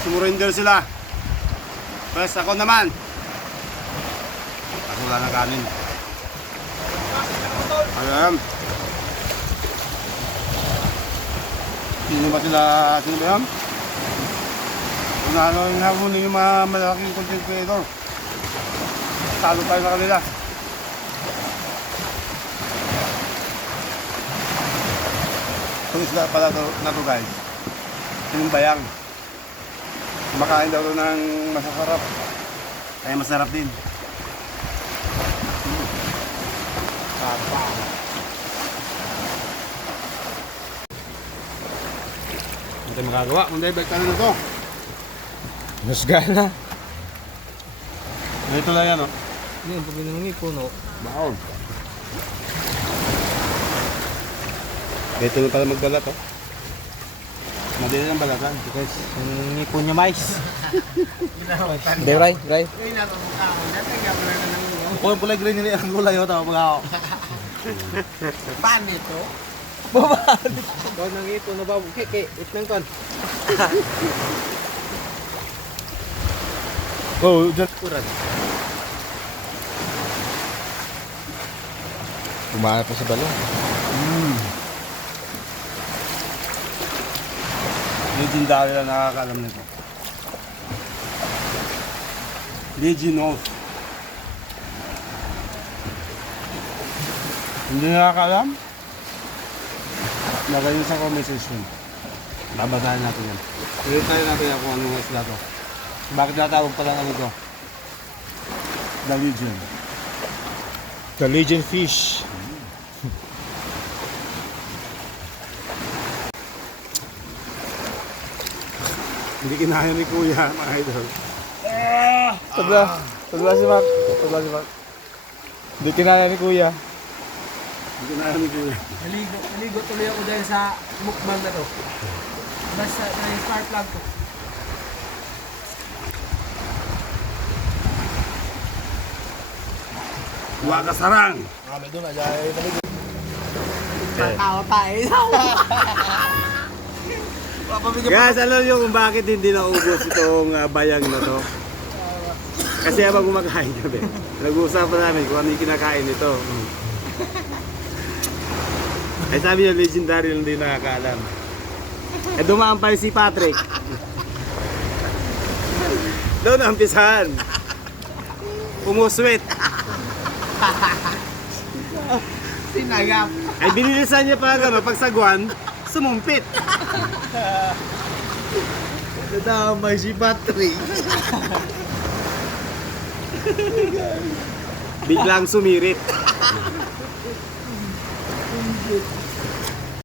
Sumurinder sila. Pwes ako naman. Ako wala na kanin. Ayan. Sino ba sila? Sino ba yan? Kung ano yung nabuli yung mga malaking content creator. Talo tayo sa kanila. Kung isla pala na to guys. Yung bayang. Kumakain daw ng masasarap. Kaya masarap din. Hindi tayo magagawa. Kung dahil balik tayo na to. Nasgana. Ito lang yan, oh. Hindi, yung pagbilang puno. Baon. Ito na pala magbalat, oh. Madali lang balatan. Guys, yung ngipon niya mais. Hindi, Ray. Kung pula green nila ang gulay, oh. Tawag ako. Paano ito? Babalik. Ikaw nang ngipon na babu. Kiki, itnang kon. Oh, dyan. Kuran. Kumain pa sa balon. Legendary lang nakakaalam nito. Legend. Hindi nakakaalam? Lagay nyo sa comment section. Babasahin natin yan. Ulit tayo natin kung anong isla to. Bakit natawag pa lang ano to? The Legion. The Legion Fish. Hindi kinaya ni Kuya, mga idol. Tabla. Tabla si Mark. Tabla si Mark. Hindi kinaya ni Kuya. Hindi kinaya ni Kuya. Naligo tuloy ako dahil sa mukbang na to. Basta yung spark plug ko. Waka sarang! Kami doon, ajay naligo. Tatawa tayo. Guys, alam nyo kung bakit hindi naubos itong bayang na to? Kasi habang kumakain kami, nag-uusapan namin kung ano yung kinakain nito. Ay sabi niya, legendary lang din nakakaalam. Eh dumaan pa si Patrick. Doon na umpisahan. Umuswit. Sinagap. Ay binilisan niya pa gano'n, pagsagwan, sumumpit. Nadamay si Patrick. Biglang sumirit.